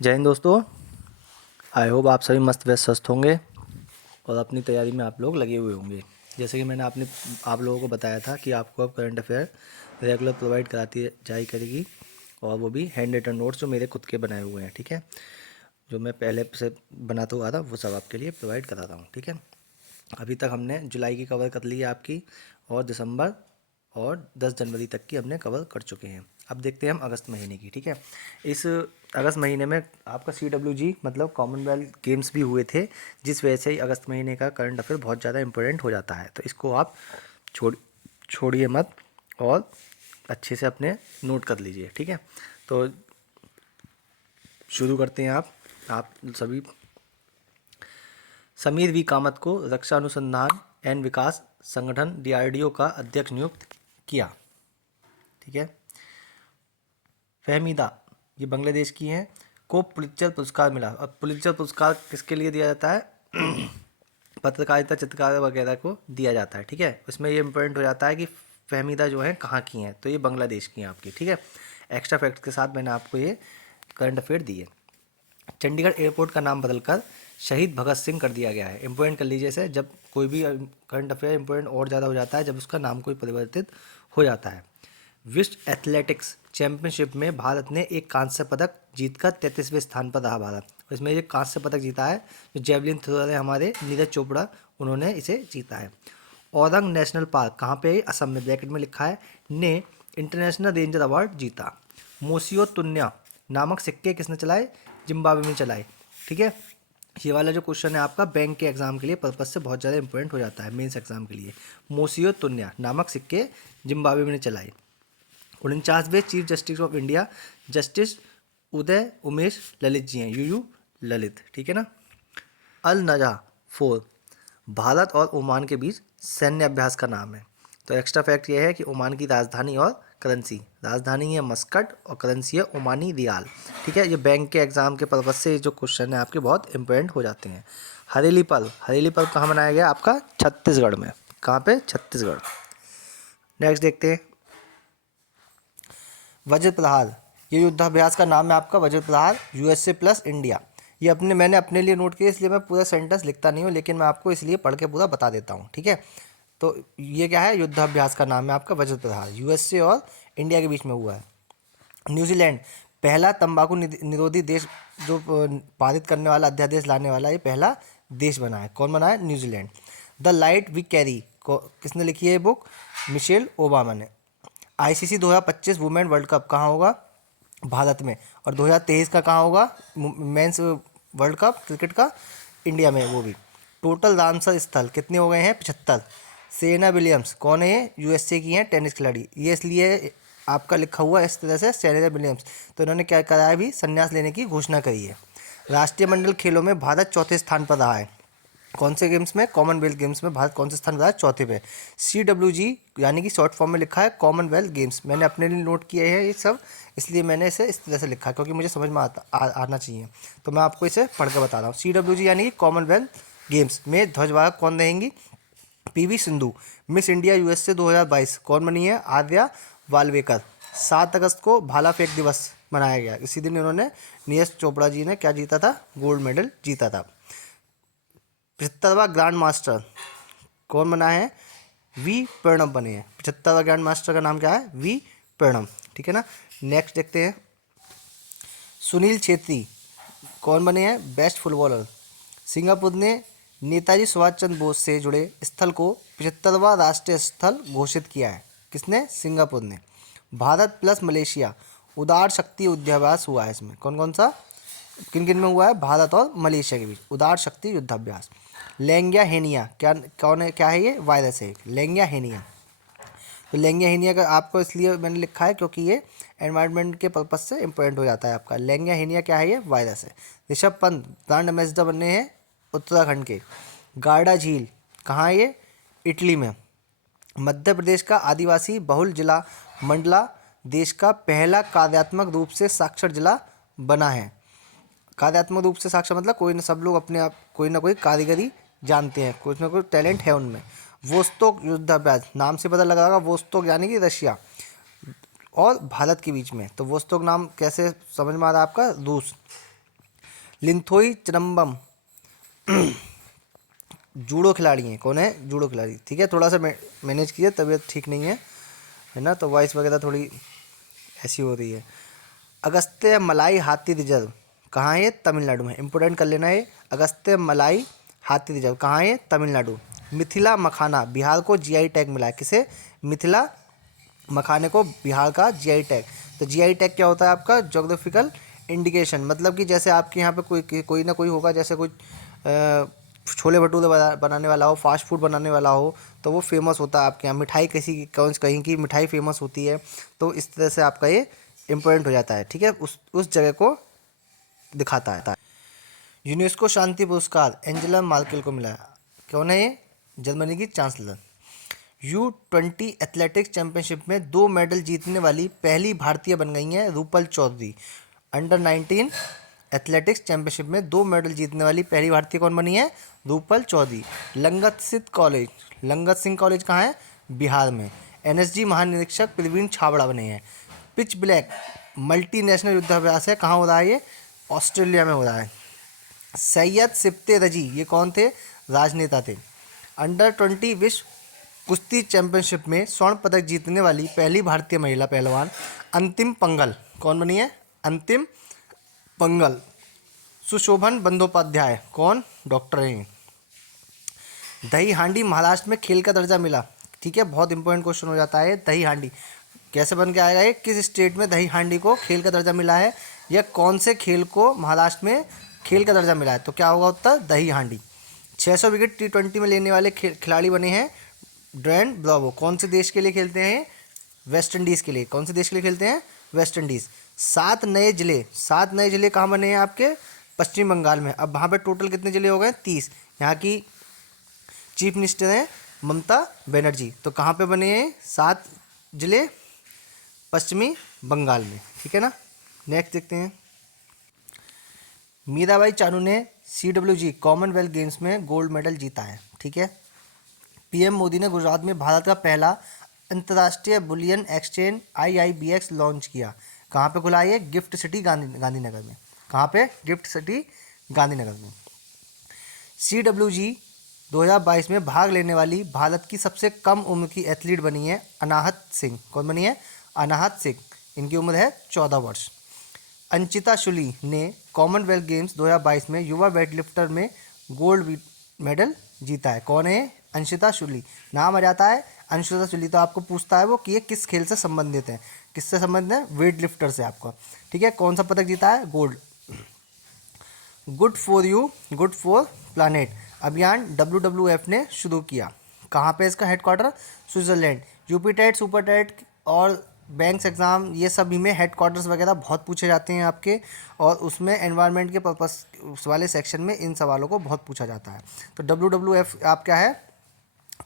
जय हिंद दोस्तों। I hope आप सभी मस्त व्यस्त स्वस्थ होंगे और अपनी तैयारी में आप लोग लगे हुए होंगे। जैसे कि मैंने आप लोगों को बताया था कि आपको अब करंट अफेयर रेगुलर प्रोवाइड कराती जाई करेगी, और वो भी हैंड रिटन नोट्स जो मेरे खुद के बनाए हुए हैं। ठीक है, जो मैं पहले से बनाता हुआ था वो सब आपके लिए प्रोवाइड करा रहा हूँ। ठीक है, अभी तक हमने जुलाई की कवर कर ली है आपकी, और दिसंबर और 10 जनवरी तक की हमने कवर कर चुके हैं। अब देखते हैं हम अगस्त महीने की। ठीक है, इस अगस्त महीने में आपका CWG मतलब कॉमनवेल्थ गेम्स भी हुए थे, जिस वजह से ही अगस्त महीने का करंट अफेयर बहुत ज़्यादा इंपॉर्टेंट हो जाता है। तो इसको आप छोड़ छोड़िए मत और अच्छे से अपने नोट कर लीजिए। ठीक है, तो शुरू करते हैं। आप सभी समीर वी कामत को रक्षा अनुसंधान एवं विकास संगठन DRDO का अध्यक्ष नियुक्त किया। ठीक है, फहमीदा, ये बांग्लादेश की हैं, को पुलित्जर पुरस्कार मिला। अब पुलित्जर पुरस्कार किसके लिए दिया जाता है? पत्रकारिता, चित्रकार वगैरह को दिया जाता है। ठीक है, इसमें ये इम्पोर्टेंट हो जाता है कि फहमीदा जो है कहाँ की हैं, तो ये बांग्लादेश की हैं आपकी। ठीक है, एक्स्ट्रा फैक्ट के साथ मैंने आपको ये करंट अफेयर दिए। चंडीगढ़ एयरपोर्ट का नाम बदलकर शहीद भगत सिंह कर दिया गया है। इंपॉर्टेंट कर लीजिए इसे, जब कोई भी करंट अफेयर इंपॉर्टेंट और ज़्यादा हो जाता है जब उसका नाम कोई परिवर्तित हो जाता है। विश्व एथलेटिक्स चैंपियनशिप में भारत ने एक कांस्य पदक जीतकर 33वें स्थान पर रहा भारत। इसमें ये कांस्य पदक जीता है जो जेवलिन थ्रोअर है हमारे नीरज चोपड़ा, उन्होंने इसे जीता है। औरंग नेशनल पार्क कहाँ पे है? असम में, ब्रैकेट में लिखा है, ने इंटरनेशनल रेंजर अवार्ड जीता। मोसियो तुन्या नामक सिक्के किसने चलाए? जिम्बाब्वे में चलाए। ठीक है, ये वाला जो क्वेश्चन है आपका बैंक के एग्जाम के लिए पर्पज से बहुत ज़्यादा इंपॉर्टेंट हो जाता है, मेंस एग्जाम के लिए। मोसियो तुन्या नामक सिक्के जिम्बाब्वे में चलाए। 49वें chief justice of India justice Uday Umesh Lalit ji हैं, UU ललित। ठीक है ना। अल नजा 4 भारत और ओमान के बीच सैन्य अभ्यास का नाम है। तो एक्स्ट्रा फैक्ट ये है कि ओमान की राजधानी और करेंसी, राजधानी है मस्कट और करेंसी है ओमानी रियाल। ठीक है, ये बैंक के एग्जाम के पर्पज से जो क्वेश्चन है आपके बहुत इंपॉर्टेंट हो जाते हैं। हरेली पर्व, हरेली पर्व कहाँ मनाया गया? आपका छत्तीसगढ़ में। कहाँ पे? छत्तीसगढ़। नेक्स्ट देखते हैं, वज्र प्रहार, ये युद्धाभ्यास का नाम है आपका वज्र प्रहार USA प्लस इंडिया। ये मैंने अपने लिए नोट किया, इसलिए मैं पूरा सेंटेंस लिखता नहीं हूँ, लेकिन मैं आपको इसलिए पढ़ के पूरा बता देता हूँ। ठीक है, तो ये क्या है? युद्धाभ्यास का नाम है आपका वज्र प्रहार, USA और इंडिया के बीच में हुआ है। न्यूजीलैंड पहला तंबाकू निरोधी देश, जो पारित करने वाला अध्यादेश लाने वाला ये पहला देश बना है। कौन बना है? New Zealand. The light we carry को किसने लिखी है ये बुक? मिशेल ओबामा ने। ICC 2025 वुमेन वर्ल्ड कप कहाँ होगा? भारत में। और 2023 का कहाँ होगा? मेंस वर्ल्ड कप क्रिकेट का, इंडिया में, वो भी। टोटल रामसर स्थल कितने हो गए हैं? 75। सेरेना विलियम्स कौन है? ये USA की हैं टेनिस खिलाड़ी। ये इसलिए आपका लिखा हुआ इस तरह से सेरेना विलियम्स, तो इन्होंने क्या करा है? अभी संन्यास लेने की घोषणा करी है। राष्ट्रीय मंडल खेलों में भारत चौथे स्थान पर रहा है। कौन से गेम्स में? कॉमनवेल्थ गेम्स में भारत कौन से स्थान पर रहा है? चौथे पे। CWG यानी कि शॉर्ट फॉर्म में लिखा है कॉमनवेल्थ गेम्स। मैंने अपने लिए नोट किए हैं ये सब, इसलिए मैंने इसे इस तरह से लिखा है क्योंकि मुझे समझ में आना चाहिए, तो मैं आपको इसे पढ़ के बता रहा हूँ। CWG यानी कि कॉमनवेल्थ गेम्स में ध्वजवाहक कौन रहेंगी? PV Sindhu. Miss India USA 2022 कौन बनी है? आर्या वालवेकर। 7 अगस्त को भाला फेंक दिवस मनाया गया, इसी दिन इन्होंने, नीरज चोपड़ा जी ने क्या जीता था? गोल्ड मेडल जीता था। 75वां ग्रैंड मास्टर कौन बना है? V प्रणब बने हैं। 75वां ग्रैंड मास्टर का नाम क्या है? V प्रणब। ठीक है ना। नेक्स्ट देखते हैं, सुनील छेत्री कौन बने हैं? Best footballer. सिंगापुर ने नेताजी सुभाष चंद्र बोस से जुड़े स्थल को 75वां राष्ट्रीय स्थल घोषित किया है। किसने? सिंगापुर ने। भारत प्लस मलेशिया उदार शक्ति युद्धाभ्यास हुआ है। इसमें कौन कौन सा, किन किन में हुआ है? भारत और मलेशिया के बीच उदार शक्ति युद्धाभ्यास। लेंगिया हेनिया क्या, कौन है? क्या है ये? वायरस है लेंगिया हेनिया। तो लेंगिया हेनिया का आपको इसलिए मैंने लिखा है क्योंकि ये एनवायरनमेंट के पर्पज से इंपॉर्टेंट हो जाता है आपका। लेंगिया हेनिया क्या है? ये वायरस है। ऋषभ पंत ब्रांड एम्बेसडर बने हैं उत्तराखंड के। गार्डा झील कहाँ है? ये इटली में। मध्य प्रदेश का आदिवासी बहुल जिला मंडला देश का पहला कार्यात्मक रूप से साक्षर जिला बना है। कार्यात्मक रूप से साक्षर मतलब कोई ना, सब लोग अपने आप कोई ना कोई कारीगरी जानते हैं, कुछ ना कुछ टैलेंट है उनमें। वोस्तोक युद्धाभ्यास नाम से पता लगा होगा, वोस्तोक यानी कि रशिया और भारत के बीच में। तो वोस्तोक नाम कैसे समझ में आ रहा है आपका? रूस। लिंथोई चिदम्बरम जूडो खिलाड़ी हैं। कौन है? जूडो खिलाड़ी। ठीक है, थोड़ा सा मैनेज कीजिए, तबीयत ठीक नहीं है ना, तो वॉइस वगैरह थोड़ी ऐसी हो रही है। अगस्त्य मलाई हाथी रिजर्व कहाँ है? तमिलनाडु में। इंपोर्टेंट कर लेना है। अगस्त्य मलाई हाथी रिजर्व कहाँ है? तमिलनाडु। मिथिला मखाना बिहार को जीआई टैग मिला है। किसे? मिथिला मखाने को बिहार का जीआई टैग। तो जीआई टैग क्या होता है आपका? Geographical indication. मतलब कि जैसे आपके यहाँ पे कोई ना कोई होगा, जैसे कोई छोले भटूरे बनाने वाला हो, फास्ट फूड बनाने वाला हो, तो वो फेमस होता है आपके यहाँ। मिठाई कहीं की मिठाई फेमस होती है, तो इस तरह से आपका ये इम्पोर्टेंट हो जाता है। ठीक है, उस जगह को दिखाता है। यूनेस्को शांति पुरस्कार एंजेला मार्केल को मिला है। कौन है ये? जर्मनी की चांसलर। U20 एथलेटिक्स चैंपियनशिप में 2 मेडल जीतने वाली पहली भारतीय बन गई हैं Rupal Chaudhary. Under 19 athletics championship में 2 मेडल जीतने वाली पहली भारतीय कौन बनी है? रूपल चौधरी। लंगत सिंह कॉलेज कहाँ है? बिहार में। NSG महानिरीक्षक प्रवीण छाबड़ा बने हैं। पिच ब्लैक मल्टीनेशनल युद्धाभ्यास है, कहाँ हो रहा है ये? ऑस्ट्रेलिया में हो रहा है। सैयद सिप्ते रजी ये कौन थे? राजनेता थे। अंडर 20 विश्व कुश्ती चैंपियनशिप में स्वर्ण पदक जीतने वाली पहली भारतीय महिला पहलवान अंतिम पंगल कौन बनी है? अंतिम पंगल। सुशोभन बंदोपाध्याय कौन? डॉक्टर हैं। दही हांडी महाराष्ट्र में खेल का दर्जा मिला। ठीक है, बहुत इंपॉर्टेंट क्वेश्चन हो जाता है। दही हांडी कैसे बन के आएगा? ये किस स्टेट में दही हांडी को खेल का दर्जा मिला है, या कौन से खेल को महाराष्ट्र में खेल का दर्जा मिला है? तो क्या होगा उत्तर? दही हांडी। 600 विकेट T20 में लेने वाले खिलाड़ी बने हैं ड्वेन ब्रावो। कौन से देश के लिए खेलते हैं? वेस्ट इंडीज़ के लिए। कौन से देश के लिए खेलते हैं? West Indies. 7 नए जिले कहाँ बने हैं आपके? पश्चिम बंगाल में। अब वहाँ पे टोटल कितने जिले हो गए? 30। यहाँ की चीफ मिनिस्टर हैं ममता बनर्जी। तो कहाँ पे बने हैं 7 जिले? पश्चिमी बंगाल में। ठीक है ना। नेक्स्ट देखते हैं। मीराबाई चानू ने CWG कॉमनवेल्थ गेम्स में गोल्ड मेडल जीता है। ठीक है। PM मोदी ने गुजरात में भारत का पहला अंतर्राष्ट्रीय बुलियन एक्सचेंज IIBX लॉन्च किया। कहाँ पे खुला ये? गिफ्ट सिटी गांधीनगर में। कहाँ पे? गिफ्ट सिटी गांधीनगर में। CWG 2022 में भाग लेने वाली भारत की सबसे कम उम्र की एथलीट बनी है अनाहत सिंह। कौन बनी है? अनाहत सिंह। इनकी उम्र है 14 वर्ष। अंचिता शुली ने कॉमनवेल्थ गेम्स 2022 में युवा वेटलिफ्टर में गोल्ड मेडल जीता है। कौन है? अंशिता शुली। नाम आ जाता है अंशिता शुली तो आपको पूछता है वो कि ये किस खेल से संबंधित है। किससे संबंधित है? वेट लिफ्टर से आपको। ठीक है, कौन सा पदक जीता है? Gold. Good for you good for planet अभियान WWF ने शुरू किया। कहाँ पे इसका headquarter? Switzerland. UP TET, super TET और बैंक्स एग्ज़ाम ये सभी में हेडक्वार्टर्स वगैरह बहुत पूछे जाते हैं आपके, और उसमें एनवायरनमेंट के पर्पस वाले सेक्शन में इन सवालों को बहुत पूछा जाता है। तो WWF आप क्या है?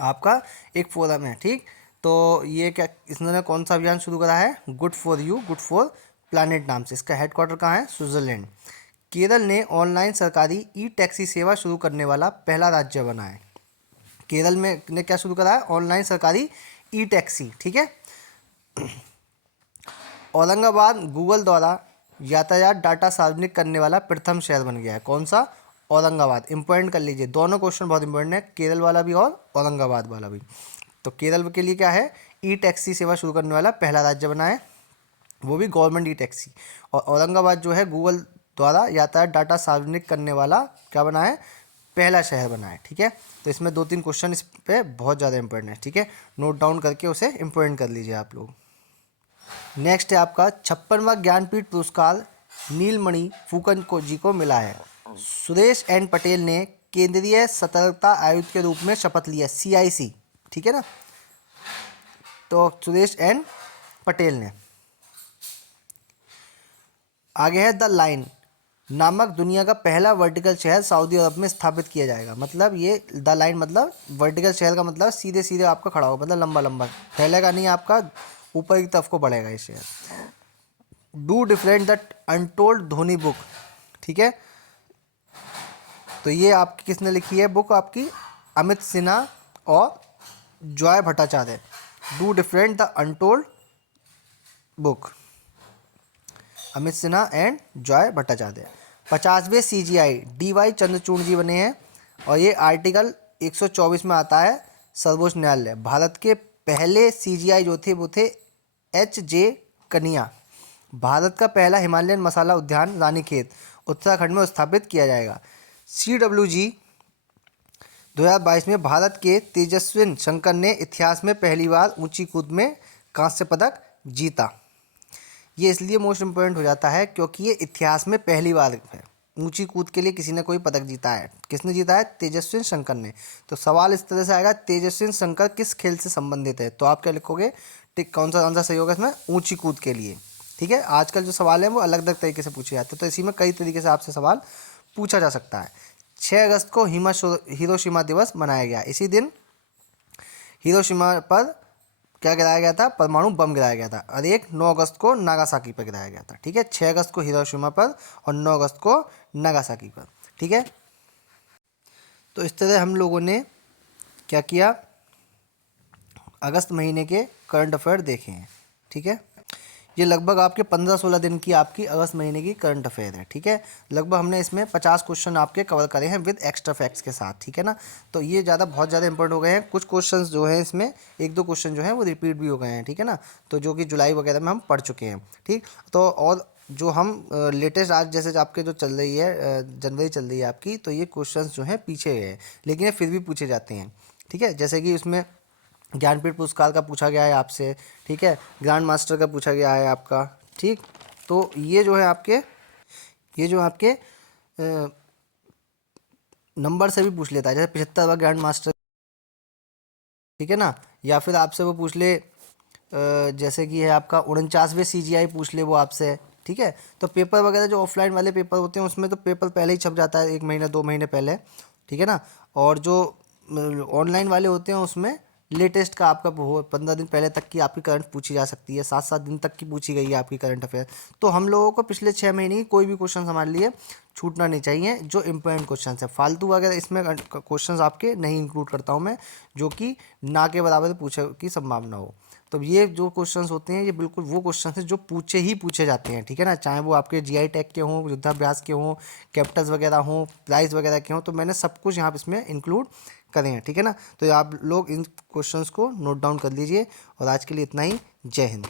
आपका एक फोरम है। ठीक, तो ये क्या इसने कौन सा अभियान शुरू करा है? Good for you good for planet नाम से। इसका हेडक्वार्टर कहाँ है? स्विट्जरलैंड। केरल ने ऑनलाइन सरकारी टैक्सी सेवा शुरू करने वाला पहला राज्य बना है। केरल में ने क्या शुरू करा है? ऑनलाइन सरकारी टैक्सी। ठीक है। औरंगाबाद गूगल द्वारा यातायात डाटा सार्वजनिक करने वाला प्रथम शहर बन गया है। कौन सा? औरंगाबाद। इंपॉर्टेंट कर लीजिए, दोनों क्वेश्चन बहुत इंपॉर्टेंट है, केरल वाला भी और औरंगाबाद वाला भी। तो केरल के लिए क्या है? टैक्सी सेवा शुरू करने वाला पहला राज्य बना है, वो भी गवर्नमेंट टैक्सी। और औरंगाबाद जो है गूगल द्वारा यातायात डाटा सार्वजनिक करने वाला क्या बना है? पहला शहर बना है। ठीक है, तो इसमें 2-3 क्वेश्चन इस पे बहुत ज़्यादा इंपॉर्टेंट है। ठीक है, नोट डाउन करके उसे इंपॉर्टेंट कर लीजिए आप लोग। नेक्स्ट है आपका 56वां ज्ञानपीठ पुरस्कार नीलमणि फूकन जी को मिला है। सुरेश एन पटेल ने केंद्रीय सतर्कता आयुक्त के रूप में शपथ लिया, CIC। ठीक है ना, तो सुरेश एन पटेल ने। आगे है द लाइन नामक दुनिया का पहला वर्टिकल शहर सऊदी अरब में स्थापित किया जाएगा। मतलब ये द लाइन मतलब वर्टिकल शहर का मतलब सीधे सीधे आपका खड़ा होगा, मतलब लंबा लंबा फैलेगा नहीं, आपका ऊपर की तरफ को बढ़ेगा ये शहर। Do different the untold Dhoni book. ठीक है, तो ये आपकी किसने लिखी है बुक? आपकी अमित सिन्हा और Joy Bhattacharya. Do different the untold book, Amit Sinha and Joy Bhattacharya. 50वें CGI DY चंद्रचूड़ जी बने हैं और ये आर्टिकल 124 में आता है। सर्वोच्च न्यायालय भारत के पहले CGI जो थे वो थे HJ कनिया। भारत का पहला हिमालयन मसाला उद्यान रानीखेत उत्तराखंड में स्थापित किया जाएगा। CWG 2022 में भारत के तेजस्विन शंकर ने इतिहास में पहली बार ऊंची कूद में कांस्य पदक जीता। ये इसलिए मोस्ट इम्पोर्टेंट हो जाता है क्योंकि ये इतिहास में पहली बार है ऊंची कूद के लिए किसी ने कोई पदक जीता है। किसने जीता है? तेजस्विन शंकर ने। तो सवाल इस तरह से आएगा, तेजस्विन शंकर किस खेल से संबंधित है? तो आप क्या लिखोगे? टिक कौन सा आंसर सही होगा इसमें? ऊंची कूद के लिए। ठीक है, आजकल जो सवाल है वो अलग अलग तरीके से पूछे जाते हैं, तो इसी में कई तरीके से आपसे सवाल पूछा जा सकता है। 6 अगस्त को हिरोशिमा दिवस मनाया गया। इसी दिन हिरोशिमा पर क्या गिराया गया था? परमाणु बम गिराया गया था। और एक 9 अगस्त को नागासाकी पर गिराया गया था। ठीक है, 6 अगस्त को हिरोशिमा पर और 9 अगस्त को नागासाकी पर। ठीक है, तो इस तरह हम लोगों ने क्या किया? अगस्त महीने के करंट अफेयर देखे हैं। ठीक है, ये लगभग आपके 15-16 दिन की आपकी अगस्त महीने की करंट अफेयर है। ठीक है, लगभग हमने इसमें 50 क्वेश्चन आपके कवर करे हैं विद एक्स्ट्रा फैक्ट्स के साथ। ठीक है ना, तो ये बहुत ज़्यादा इंपॉर्टेंट हो गए हैं। कुछ क्वेश्चंस जो हैं इसमें 1-2 क्वेश्चन जो हैं वो रिपीट भी हो गए हैं। ठीक है ना, तो जो कि जुलाई वगैरह में हम पढ़ चुके हैं। ठीक, तो और जो हम लेटेस्ट आज जैसे आपके जो चल रही है जनवरी चल रही है आपकी, तो ये क्वेश्चंस जो हैं पीछे गए हैं लेकिन ये फिर भी पूछे जाते हैं। ठीक है, जैसे कि उसमें ज्ञानपीठ पुरस्कार का पूछा गया है आपसे। ठीक है, ग्रैंड मास्टर का पूछा गया है आपका। ठीक, तो ये जो है आपके नंबर से भी पूछ लेता है, जैसे 75वां ग्रैंड मास्टर। ठीक है ना, या फिर आपसे वो पूछ ले जैसे कि है आपका 49वें CGI पूछ ले वो आपसे। ठीक है, तो पेपर वगैरह जो ऑफलाइन वाले पेपर होते हैं उसमें तो पेपर पहले ही छप जाता है, 1 महीना 2 महीने पहले। ठीक है ना, और जो ऑनलाइन वाले होते हैं उसमें लेटेस्ट का आपका 15 दिन पहले तक की आपकी करंट पूछी जा सकती है, 7-7 दिन तक की पूछी गई है आपकी करंट अफेयर। तो हम लोगों को पिछले 6 महीने की कोई भी क्वेश्चन हमारे लिए छूटना नहीं चाहिए, जो इंपॉर्टेंट क्वेश्चन है। फालतू वगैरह इसमें क्वेश्चन आपके नहीं इंक्लूड करता हूँ मैं, जो कि ना के बराबर पूछे की संभावना हो। तो ये जो क्वेश्चंस होते हैं ये बिल्कुल वो क्वेश्चन हैं जो पूछे जाते हैं। ठीक है ना, चाहे वो आपके GI टैग के हों, युद्धाभ्यास के हों, कैप्टस वगैरह हों, प्राइज वगैरह के हों, तो मैंने सब कुछ यहाँ पे इसमें इंक्लूड करें हैं। ठीक है ना, तो आप लोग इन क्वेश्चंस को नोट डाउन कर लीजिए। और आज के लिए इतना ही। जय हिंद।